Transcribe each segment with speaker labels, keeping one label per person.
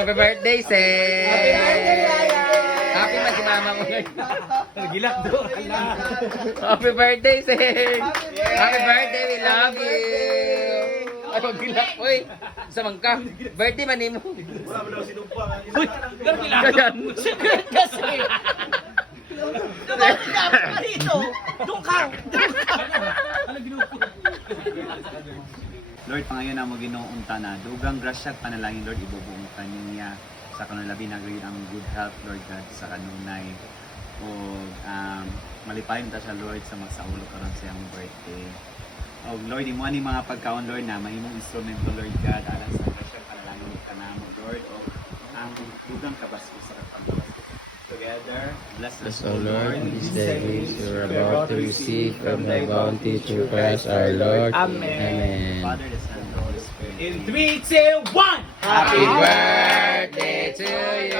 Speaker 1: Happy birthday, Sen!
Speaker 2: Happy birthday, Yaya!
Speaker 1: Happy man si mama mo ngayon.
Speaker 3: Gilak do.
Speaker 1: Happy birthday, Sen!
Speaker 2: Happy
Speaker 1: Happy birthday, we love you! Ay, pagbilak. Uy, sa mangka. Birthday man mo.
Speaker 3: Wala mo daw sinumpa. Uy, gar gilak.
Speaker 1: Ganyan.
Speaker 3: Secret kasi. Dapat ka dito. Doon ka. Ano ginuko?
Speaker 4: Lord, pangayon na mo ginoonta na. Dugang grasyag panalangin, Lord, ibubuong kaniya sa kanulabi na ang good health, Lord God, sa kanunay. O um, malipayon ta sa Lord sa magsaulo karon sa iyang birthday. O Lord, imo ani mga pagkaon, Lord, na mahimong instrumento, Lord God, alang sa grasyag panalangin ka na Lord, o ang dugang kabasko sa kapagpapas. Together, bless us,
Speaker 1: Bless, O Lord, this day which you are about to receive from thy bounty through Christ our Lord. Amen.
Speaker 4: Father, the Son, and the Holy Spirit.
Speaker 3: In 3, 2, 1.
Speaker 1: Happy birthday to you.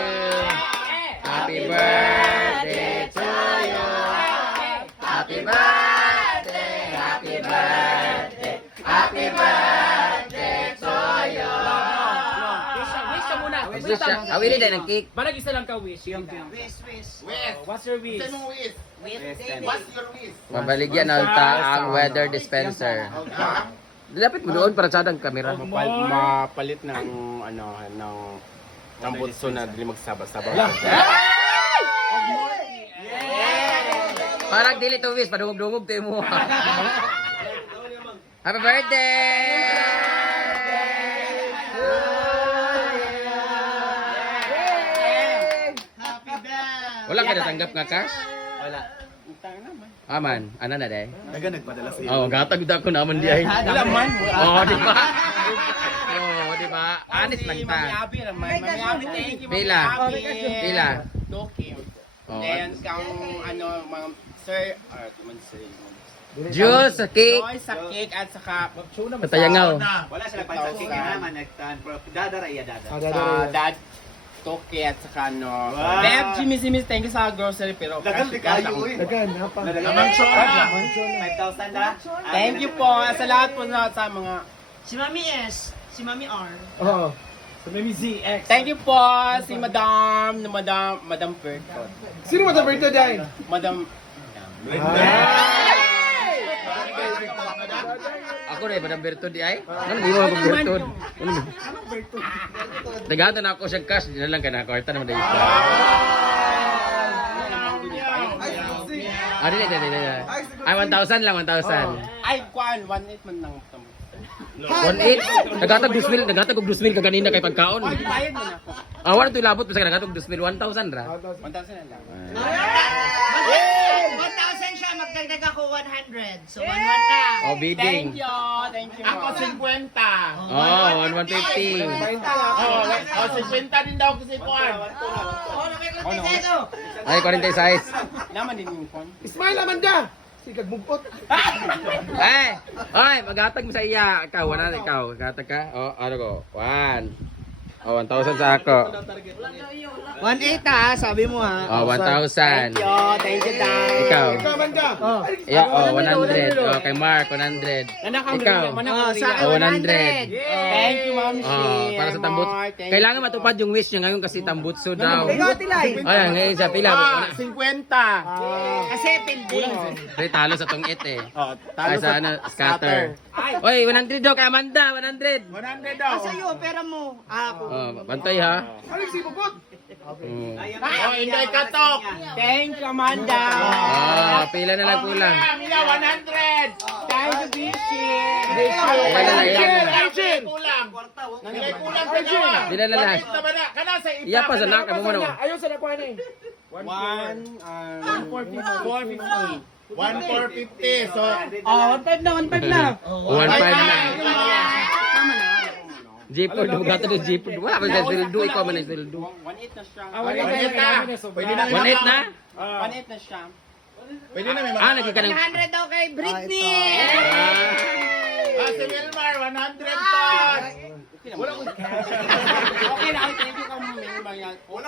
Speaker 1: Happy birthday to you. Happy birthday,
Speaker 3: Wish
Speaker 1: siya. Awili din ang cake.
Speaker 3: Parang isa lang ka wish. Yung
Speaker 2: Wish, wish.
Speaker 3: Oh, What's your wish?
Speaker 2: Wish.
Speaker 4: What's
Speaker 2: your wish?
Speaker 1: Mabaligyan na ta ang weather dispenser. Lapit mo doon para sa ang kamera.
Speaker 5: Mapal- mapalit ng ano ng tambutso na dili magsaba-saba.
Speaker 1: Parang dili to wish, padungog-dungog tayo mo. Happy birthday! Wala ka natanggap nga cash?
Speaker 4: Wala.
Speaker 1: Aman, ano na day?
Speaker 4: Naga nagpadala sa
Speaker 1: Oh, gatag da ko naman di ay.
Speaker 3: Wala man.
Speaker 1: Oh, di ba? Oh, di ba? Honest lang ta.
Speaker 5: Naman, thank you.
Speaker 1: Pila? Pila?
Speaker 5: Tokyo.
Speaker 1: Oh.
Speaker 5: Then kang ano mga sir, ah, man sir.
Speaker 1: Juice, sa cake.
Speaker 5: Joy sa cake at saka
Speaker 1: Tatayangaw.
Speaker 4: Wala sila pa sa naman dadara iya dadara.
Speaker 5: uh, dad Toke at saka ano.
Speaker 4: Wow.
Speaker 5: Beb, Jimmy Simis, thank you sa grocery pero cash
Speaker 4: di kayo uy.
Speaker 5: ako.
Speaker 2: Dagan, hapa.
Speaker 4: Dagan 5,000 da.
Speaker 5: Thank you po sa lahat po sa, sa mga
Speaker 6: Si Mami S, si Mami R.
Speaker 2: Oh.
Speaker 3: Sa Mami ZX.
Speaker 5: Thank you po si Madam, na Madam, Madam Perto.
Speaker 2: Sino mo sa birthday dahil?
Speaker 5: Madam,
Speaker 1: Ako na ipadang bertod di ay. Ano di mo ako bertod? Ano mo? Tagato na ako siya cash, di na lang ka na kwarta naman dito. Ah, di, di, di, di. Ay, 1,000 lang, 1,000.
Speaker 5: ay, kwan, 1.8 man lang.
Speaker 1: 1,800. Nagatag 2,000, nagatag og 2,000 ka ganina kay pagkaon.
Speaker 5: Ay, bayad mo na ako.
Speaker 1: Ah, wala to labot basta nagatag 2,000, 1,000 ra.
Speaker 5: 1,000 na lang.
Speaker 6: 1,000 magdagdag ako 100. So, 1,100 na.
Speaker 1: Oh, bidding.
Speaker 5: Thank you, thank you.
Speaker 3: Ako 50.
Speaker 1: Oh, 1,150.
Speaker 3: Oh, oh, 50 din daw kasi kuan.
Speaker 6: Oh, nakikita ito.
Speaker 1: Ay, 46.
Speaker 5: Naman din yung kwan.
Speaker 2: Ismail Amanda! Sikag mugpot.
Speaker 1: Ay, ay, magatag mo sa iya. Ikaw, wala na ikaw. Gatag ka. Oh, ano ko? 1. Oh, 1,000 sa ako.
Speaker 6: 1,800 ah, sabi mo ha.
Speaker 1: Oh, 1,000.
Speaker 5: Thank you, thank you, Dan.
Speaker 1: Ikaw.
Speaker 2: Oh.
Speaker 1: Yeah, oh, 100. Oh, kay Mark, 100. Ikaw.
Speaker 6: Oh, sa
Speaker 1: Oh,
Speaker 6: 100.
Speaker 1: 100.
Speaker 5: Thank you, Ma'am.
Speaker 1: Oh, para sa tambut.
Speaker 5: Thank
Speaker 1: Kailangan
Speaker 5: you.
Speaker 1: matupad yung wish niya ngayon kasi tambutso daw.
Speaker 6: Ikaw, Tilay.
Speaker 1: Ay, ngayon siya pila.
Speaker 3: Ah, 50.
Speaker 6: Kasi building.
Speaker 1: Pre, talo sa tong it eh.
Speaker 3: Oh,
Speaker 1: Ay, sa ano, scatter. Oy, 100 daw kay Amanda, 100.
Speaker 3: 100 daw.
Speaker 6: Asa iyo, pera mo. Ah, ako.
Speaker 1: Oh, bantay ha.
Speaker 2: Alex, si mugpot.
Speaker 1: Mm.
Speaker 3: Oh, hindi katok.
Speaker 5: Thank you, Amanda.
Speaker 1: Ah, pila na lang kulang.
Speaker 3: Mila 100.
Speaker 5: Thank you, Bishi.
Speaker 1: Pila na lang.
Speaker 3: Kulang. Kulang.
Speaker 1: Pila na lang.
Speaker 3: Kana sa ipa.
Speaker 1: Iya pa sa nak mo mo.
Speaker 2: Ayaw sa nakuha ni.
Speaker 5: One, um, 450.
Speaker 3: 1450. So,
Speaker 5: Oh, 1.5 na, 1.5 na.
Speaker 1: 1.5 na.
Speaker 5: Na.
Speaker 1: Jeepod, gato do jeepod. Wala ba sa sildo ikaw man ang sildo.
Speaker 5: 1.8 na siya.
Speaker 3: ah, wala na. Pwede na.
Speaker 1: 1.8 na?
Speaker 5: 1.8 na siya.
Speaker 3: Pwede na may
Speaker 1: Ah, ka ng
Speaker 6: 100 daw kay Britney.
Speaker 3: Ah, si Wilmar, 100 ton.
Speaker 5: Wala ko. Okay na, thank you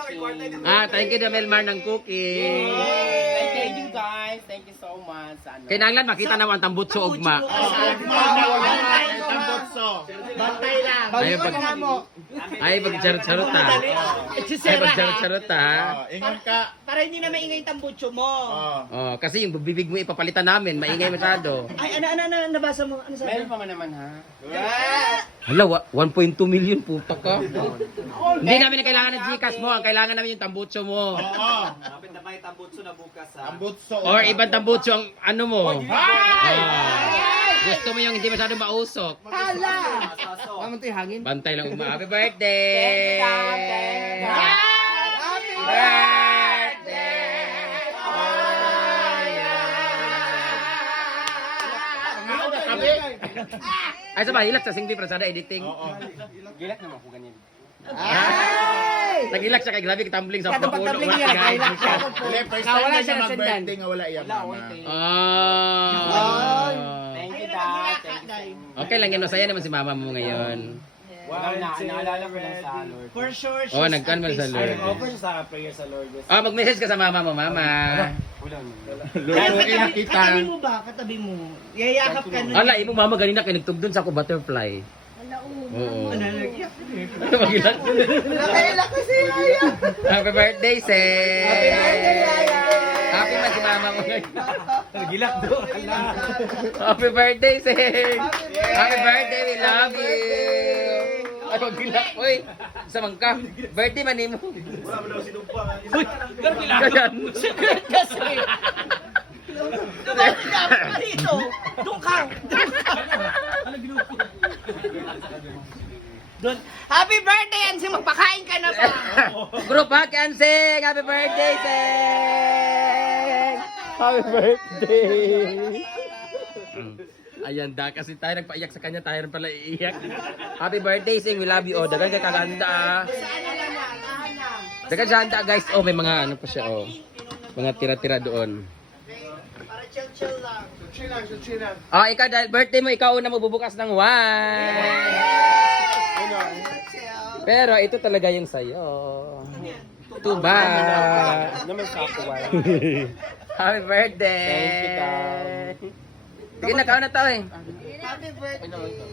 Speaker 5: kay kwarta din.
Speaker 1: Ah, thank you Melmar ng cookie.
Speaker 5: Thank you guys. Thank you so much. Ano?
Speaker 1: Kinanglan makita na ang tambutso ugma.
Speaker 3: Na tambotso.
Speaker 6: Bantay lang.
Speaker 1: Ayaw pag... Ayaw pag charot-charot ha. Ayaw pag charot-charot ha.
Speaker 5: Oh, ingon ka.
Speaker 6: Para hindi na maingay yung tambucho mo.
Speaker 5: Oh.
Speaker 1: Oh, kasi yung bibig mo ipapalitan namin, maingay masyado.
Speaker 6: Ay, ano, ano, ano, nabasa mo? Ano sabi?
Speaker 5: Meron pa man naman ha.
Speaker 1: Hala, wa- 1.2 million puta ka. Hindi namin na kailangan ng Gcash mo, ang kailangan namin yung tambucho mo.
Speaker 5: Oo.
Speaker 4: Kapit na may tambutso na bukas ha.
Speaker 5: Ang butso.
Speaker 1: Or ibang tambucho ang ano mo. Ah. Gusto mo yung hindi masyadong mausok.
Speaker 6: Hala!
Speaker 2: Tama ito yung hangin.
Speaker 1: Bantay lang uma. Happy birthday!
Speaker 6: Happy
Speaker 1: Ay, sa mahilak sa singdi prasada editing.
Speaker 5: Oo.
Speaker 3: Gilak naman ko ganyan.
Speaker 1: Nagilak siya kay grabe tumbling sa puno.
Speaker 2: pagtabling
Speaker 1: Wala
Speaker 2: niya,
Speaker 1: kaya
Speaker 2: nakahilak siya.
Speaker 5: Dili, first
Speaker 2: Ah,
Speaker 5: time
Speaker 2: wala
Speaker 5: na
Speaker 2: siya
Speaker 5: mag-birthday nga wala iya mama.
Speaker 1: Ah.
Speaker 3: Thank you, Dad. Thank you.
Speaker 1: Okay lang yan, masaya naman si mama mo ngayon.
Speaker 3: Wala na, naalala ko lang sa Lord.
Speaker 6: For sure, she's
Speaker 1: Oh, nagkan man sa Lord.
Speaker 3: Ay, offer siya sa prayer sa Lord.
Speaker 1: Ah, mag-message ka sa mama mo, mama.
Speaker 3: Wala na.
Speaker 5: Lutuin na kita.
Speaker 6: Katabi mo ba? Katabi mo. Yayakap ka nun.
Speaker 1: Ala, imo mama ganina kay nagtugdon sa ako butterfly. Oo.
Speaker 6: Ano, nag-
Speaker 1: Ano magilan?
Speaker 6: Nakailan ko si Yaya.
Speaker 1: Happy birthday, Sen!
Speaker 6: Happy birthday, Yaya!
Speaker 1: Happy man si mama mo ngayon.
Speaker 3: Gilak do.
Speaker 1: Happy birthday, Sen! Happy birthday, we love you! Ay, wag gilak. Uy, sa mangka. Birthday man nimo. Wala mo daw sinumpa. Uy, gilak.
Speaker 6: Secret kasi. Lumapit ka pa dito. Doon ka. Doon. Happy birthday, Ansi. Magpakain ka na ba?
Speaker 1: Group hug and sing! Happy birthday, Seng! Happy birthday! Ayan da, kasi tayo nagpaiyak sa kanya, tayo rin pala iiyak. Happy birthday, Sing! We love you, oh. Dagan ka kaganda, ah. Dagan siya handa, guys. Oh, may mga ano pa siya, oh. Mga tira-tira doon.
Speaker 6: Para chill-chill lang.
Speaker 2: Chill lang, chill lang.
Speaker 1: Oh, ikaw, dahil birthday mo, ikaw una mo bubukas ng wine. Pero ito talaga yung sayo.
Speaker 3: Naman sa ako, why?
Speaker 1: Happy birthday.
Speaker 3: Thank you, Tom.
Speaker 1: Sige na, kaon na to eh.
Speaker 6: Happy birthday.